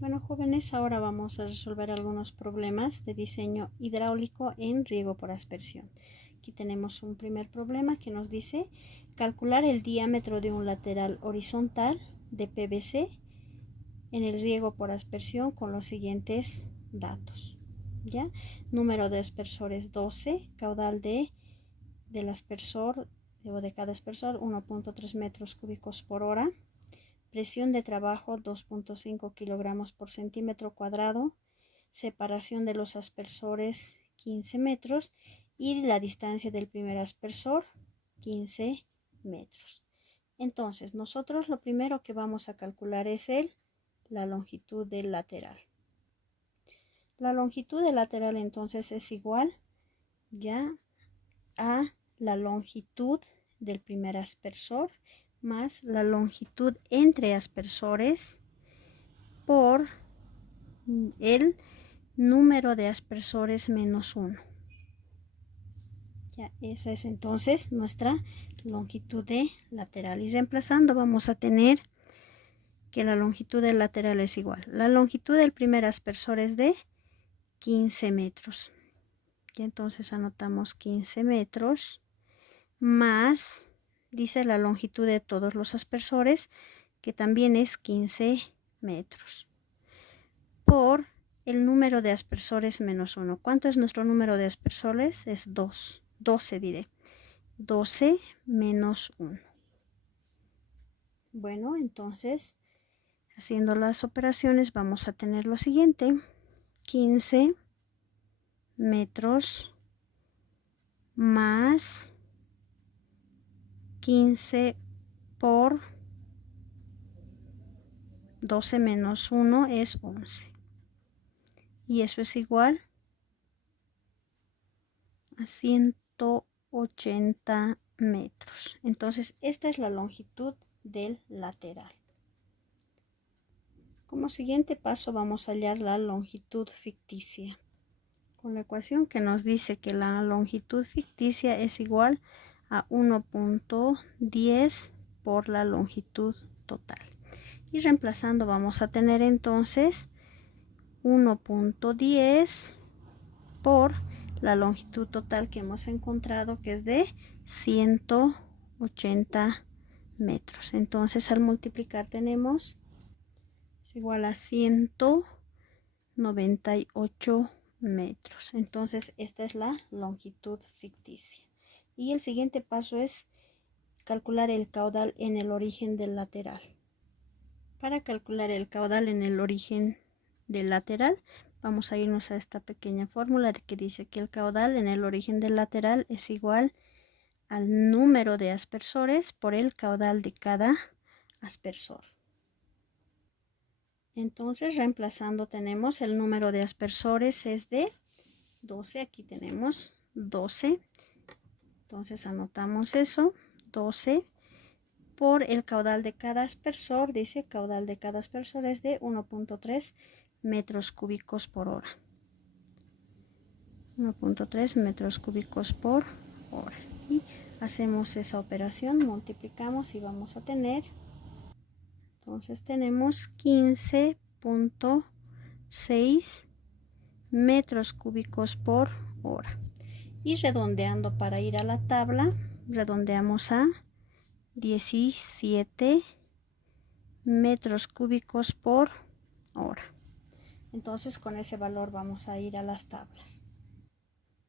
Bueno, jóvenes, ahora vamos a resolver algunos problemas de diseño hidráulico en riego por aspersión. Aquí tenemos un primer problema que nos dice calcular el diámetro de un lateral horizontal de PVC en el riego por aspersión con los siguientes datos. ¿Ya? Número de aspersores 12, caudal del aspersor o de cada aspersor 1.3 metros cúbicos por hora. Presión de trabajo 2.5 kilogramos por centímetro cuadrado, separación de los aspersores 15 metros y la distancia del primer aspersor 15 metros. Entonces, nosotros lo primero que vamos a calcular es la longitud del lateral. La longitud del lateral entonces es igual ya a la longitud del primer aspersor más la longitud entre aspersores por el número de aspersores menos 1. Ya, esa es entonces nuestra longitud de lateral. Y reemplazando vamos a tener que la longitud del lateral es igual. La longitud del primer aspersor es de 15 metros. Y entonces anotamos 15 metros más, dice la longitud de todos los aspersores, que también es 15 metros, por el número de aspersores menos 1. ¿Cuánto es nuestro número de aspersores? Es 2. 12 diré. 12 menos 1. Bueno, entonces, haciendo las operaciones, vamos a tener lo siguiente. 15 metros más 15 por 12 menos 1 es 11. Y eso es igual a 180 metros. Entonces, esta es la longitud del lateral. Como siguiente paso vamos a hallar la longitud ficticia. Con la ecuación que nos dice que la longitud ficticia es igual a 1.10 por la longitud total. Y reemplazando vamos a tener entonces 1.10 por la longitud total que hemos encontrado, que es de 180 metros. Entonces al multiplicar tenemos es igual a 198 metros. Entonces esta es la longitud ficticia. Y el siguiente paso es calcular el caudal en el origen del lateral. Para calcular el caudal en el origen del lateral, vamos a irnos a esta pequeña fórmula que dice que el caudal en el origen del lateral es igual al número de aspersores por el caudal de cada aspersor. Entonces, reemplazando tenemos el número de aspersores es de 12. Aquí tenemos 12. Entonces anotamos eso, 12 por el caudal de cada aspersor. Dice caudal de cada aspersor es de 1.3 metros cúbicos por hora. 1.3 metros cúbicos por hora. Y hacemos esa operación, multiplicamos y vamos a tener, entonces tenemos 15.6 metros cúbicos por hora. Y redondeando para ir a la tabla, redondeamos a 17 metros cúbicos por hora. Entonces con ese valor vamos a ir a las tablas.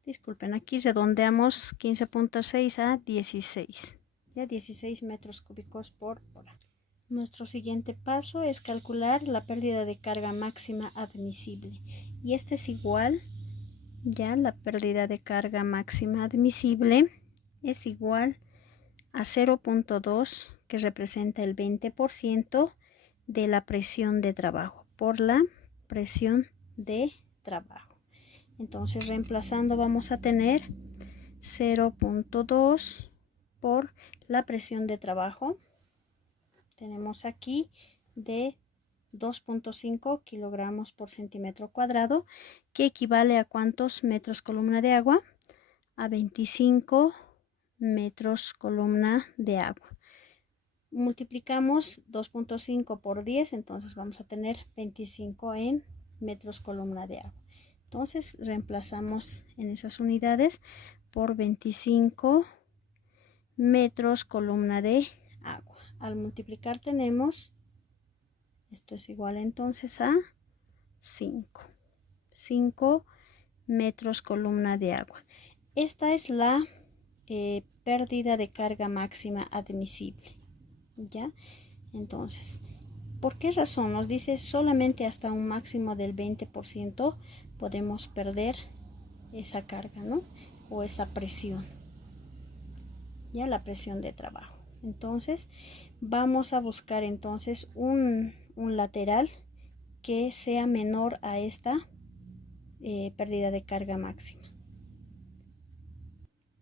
Disculpen, aquí redondeamos 15.6 a 16. Ya 16 metros cúbicos por hora. Nuestro siguiente paso es calcular la pérdida de carga máxima admisible. Y este es igual, ya la pérdida de carga máxima admisible es igual a 0.2, que representa el 20% de la presión de trabajo, por la presión de trabajo. Entonces, reemplazando vamos a tener 0.2 por la presión de trabajo. Tenemos aquí de 2.5 kilogramos por centímetro cuadrado, que equivale a ¿cuántos metros columna de agua? A 25 metros columna de agua. multiplicamos 2.5 por 10, entonces vamos a tener 25 en metros columna de agua. Entonces reemplazamos en esas unidades por 25 metros columna de agua. Al multiplicar tenemos, esto es igual entonces a 5 metros columna de agua. Esta es la pérdida de carga máxima admisible. ¿Ya? Entonces, ¿por qué razón? Nos dice solamente hasta un máximo del 20% podemos perder esa carga, ¿no? O esa presión. Ya, la presión de trabajo. Entonces, vamos a buscar entonces un lateral que sea menor a esta pérdida de carga máxima.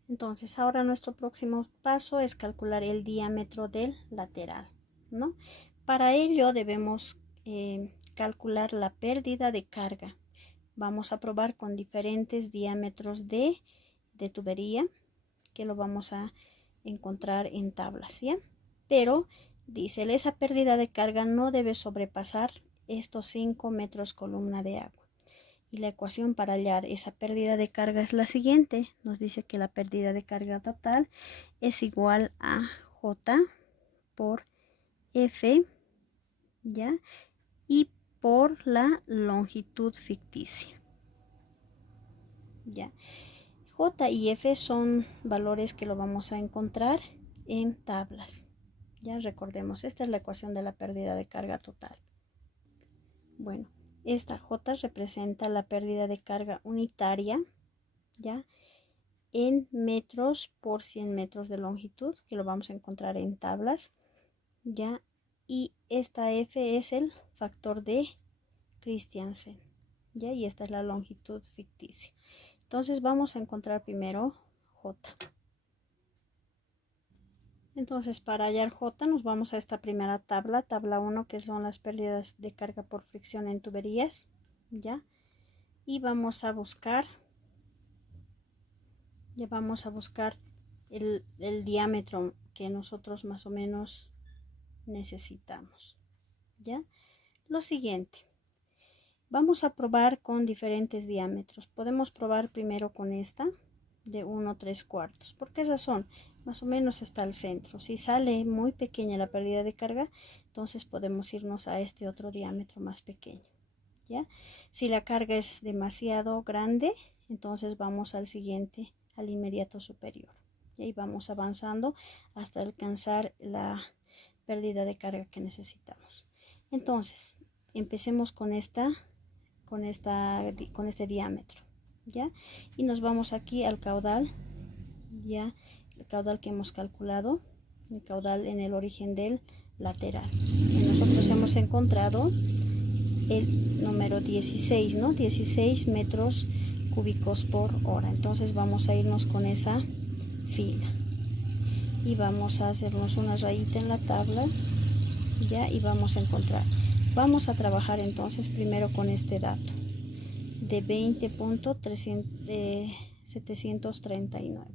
Entonces, ahora nuestro próximo paso es calcular el diámetro del lateral, ¿no? Para ello debemos calcular la pérdida de carga. Vamos a probar con diferentes diámetros de tubería, que lo vamos a encontrar en tablas, ¿ya? Pero dice, esa pérdida de carga no debe sobrepasar estos 5 metros columna de agua. Y la ecuación para hallar esa pérdida de carga es la siguiente. Nos dice que la pérdida de carga total es igual a J por F, ¿ya? Y por la longitud ficticia, ¿ya? J y F son valores que lo vamos a encontrar en tablas. Ya recordemos, esta es la ecuación de la pérdida de carga total. Bueno, esta J representa la pérdida de carga unitaria, ¿ya? En metros por 100 metros de longitud, que lo vamos a encontrar en tablas, ¿ya? Y esta F es el factor de Christiansen, ¿ya? Y esta es la longitud ficticia. Entonces vamos a encontrar primero J. Entonces para hallar J nos vamos a esta primera tabla, tabla 1, que son las pérdidas de carga por fricción en tuberías, ¿ya? Y vamos a buscar, el diámetro que nosotros más o menos necesitamos, ¿ya? Lo siguiente, vamos a probar con diferentes diámetros. Podemos probar primero con esta de 1/3. ¿Por qué razón? Más o menos está al centro. Si sale muy pequeña la pérdida de carga, entonces podemos irnos a este otro diámetro más pequeño, ¿ya? Si la carga es demasiado grande, entonces vamos al siguiente, al inmediato superior. Y ahí vamos avanzando hasta alcanzar la pérdida de carga que necesitamos. Entonces, empecemos con este diámetro, ¿ya? Y nos vamos aquí al caudal, ya, el caudal que hemos calculado, el caudal en el origen del lateral. Y nosotros hemos encontrado el número 16, ¿no? 16 metros cúbicos por hora. Entonces vamos a irnos con esa fila y vamos a hacernos una rayita en la tabla, ya, y vamos a encontrar. Vamos a trabajar entonces primero con este dato de 20.739.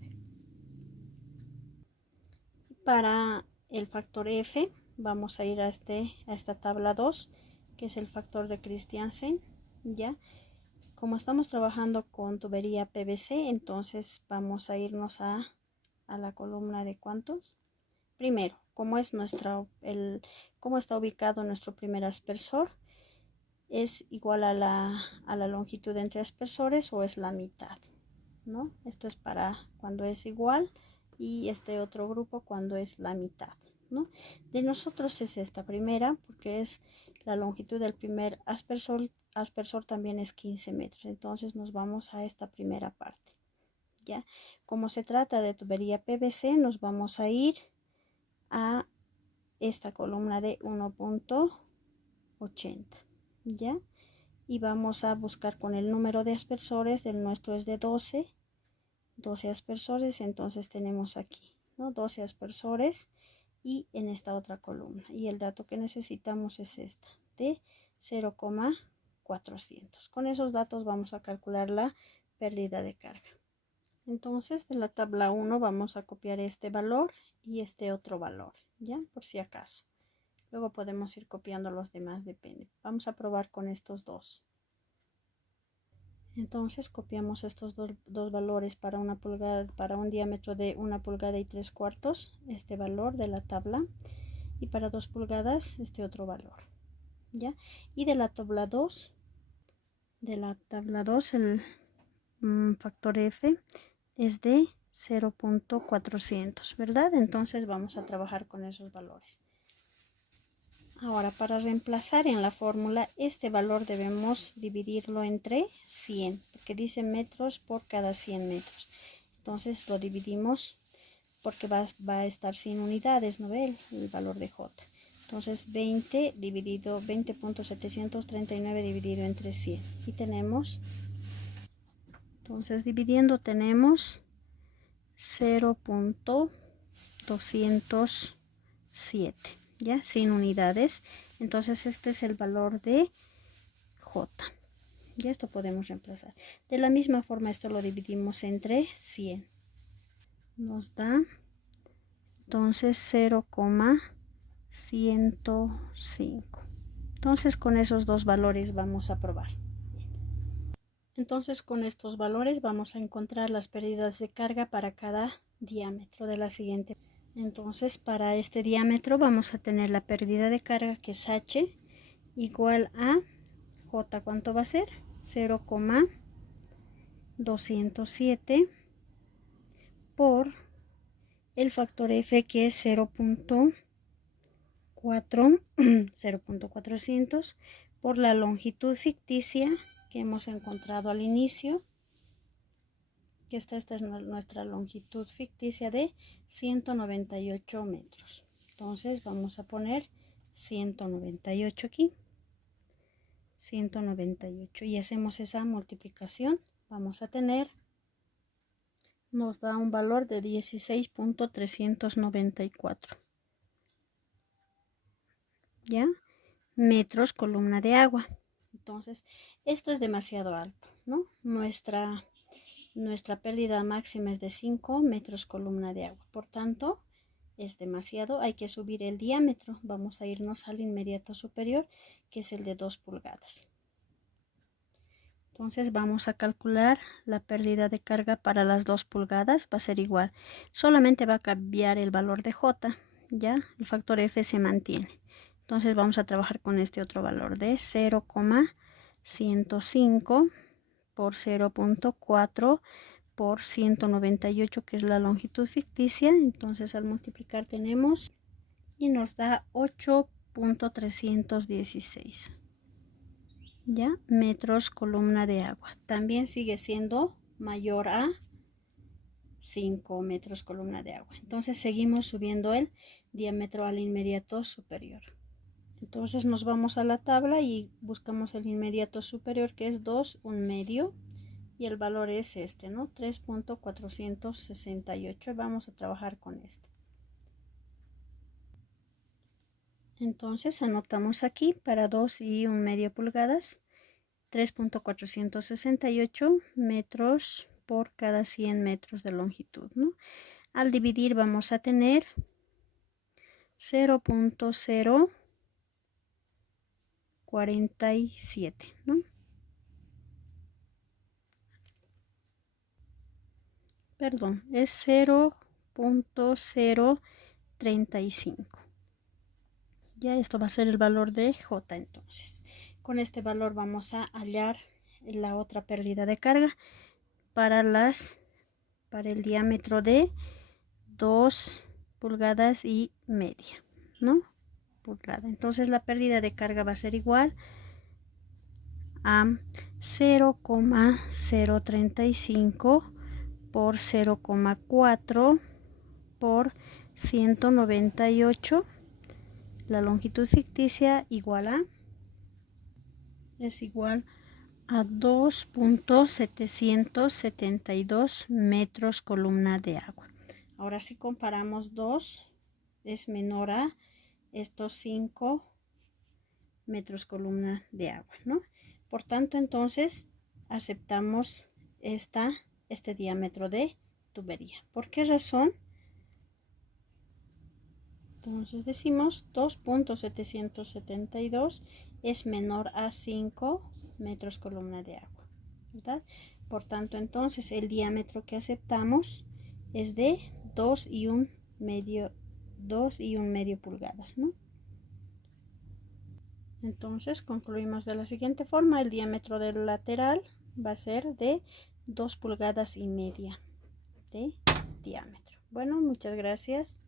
Para el factor F vamos a ir a esta tabla 2, que es el factor de Christiansen, ¿ya? Como estamos trabajando con tubería PVC, entonces vamos a irnos a la columna de cuántos. Primero, cómo está ubicado nuestro primer aspersor. ¿Es igual a la longitud entre aspersores o es la mitad, ¿no? Esto es para cuando es igual, y este otro grupo cuando es la mitad, ¿no? De nosotros es esta primera, porque es la longitud del primer aspersor también es 15 metros. Entonces nos vamos a esta primera parte, ¿ya? Como se trata de tubería PVC, nos vamos a ir a esta columna de 1.80, ¿ya? Y vamos a buscar con el número de aspersores. El nuestro es de 12 aspersores, entonces tenemos aquí, ¿no? 12 aspersores y en esta otra columna. Y el dato que necesitamos es esta, de 0,400. Con esos datos vamos a calcular la pérdida de carga. Entonces de la tabla 1 vamos a copiar este valor y este otro valor, ya, por si acaso. Luego podemos ir copiando los demás, depende. Vamos a probar con estos dos. Entonces copiamos estos dos valores para una pulgada, para un diámetro de 1 pulgada y 3/4, este valor de la tabla, y para 2 pulgadas este otro valor, ¿ya? Y de la tabla 2, el factor F es de 0.400, ¿verdad? Entonces vamos a trabajar con esos valores. Ahora, para reemplazar en la fórmula, este valor debemos dividirlo entre 100, porque dice metros por cada 100 metros. Entonces lo dividimos porque va a estar sin unidades, ¿no ve? El valor de J. Entonces 20.739 dividido entre 100. Y tenemos, entonces dividiendo tenemos 0.207, ¿ya? Sin unidades. Entonces este es el valor de J. Ya esto podemos reemplazar. De la misma forma esto lo dividimos entre 100. Nos da entonces 0,105. Entonces con esos dos valores vamos a probar. Entonces con estos valores vamos a encontrar las pérdidas de carga para cada diámetro de la siguiente. Entonces para este diámetro vamos a tener la pérdida de carga, que es H, igual a J. ¿Cuánto va a ser? 0,207 por el factor F, que es 0.400 por la longitud ficticia que hemos encontrado al inicio, que esta es nuestra longitud ficticia de 198 metros. Entonces vamos a poner 198 aquí, 198, y hacemos esa multiplicación. Vamos a tener, nos da un valor de 16.394, ¿ya? Metros columna de agua. Entonces esto es demasiado alto, ¿no? Nuestra pérdida máxima es de 5 metros columna de agua, por tanto es demasiado. Hay que subir el diámetro. Vamos a irnos al inmediato superior, que es el de 2 pulgadas. Entonces vamos a calcular la pérdida de carga para las 2 pulgadas. Va a ser igual, solamente va a cambiar el valor de J, ya el factor F se mantiene. Entonces vamos a trabajar con este otro valor de 0,105 por 0.4 por 198, que es la longitud ficticia. Entonces al multiplicar tenemos y nos da 8.316, ya, metros columna de agua. También sigue siendo mayor a 5 metros columna de agua. Entonces seguimos subiendo el diámetro al inmediato superior. Entonces nos vamos a la tabla y buscamos el inmediato superior, que es 2, 1/2. Y el valor es este, ¿no? 3.468. Vamos a trabajar con este. Entonces anotamos aquí para 2 y 1/2 pulgadas, 3.468 metros por cada 100 metros de longitud, ¿no? Al dividir vamos a tener 0.047, ¿no? Perdón, es 0.035. Ya esto va a ser el valor de J. Entonces con este valor vamos a hallar la otra pérdida de carga para el diámetro de 2 pulgadas y media, ¿no? Pulgada. Entonces la pérdida de carga va a ser igual a 0,035 por 0,4 por 198. La longitud ficticia es igual a 2.772 metros columna de agua. Ahora si comparamos 2 es menor a estos 5 metros columna de agua, ¿no? Por tanto, entonces aceptamos esta este diámetro de tubería. ¿Por qué razón? Entonces decimos 2.772 es menor a 5 metros columna de agua, ¿verdad? Por tanto, entonces el diámetro que aceptamos es de 2,1 pulgadas, ¿no? Entonces concluimos de la siguiente forma: el diámetro del lateral va a ser de 2,5 pulgadas de diámetro. Bueno, muchas gracias.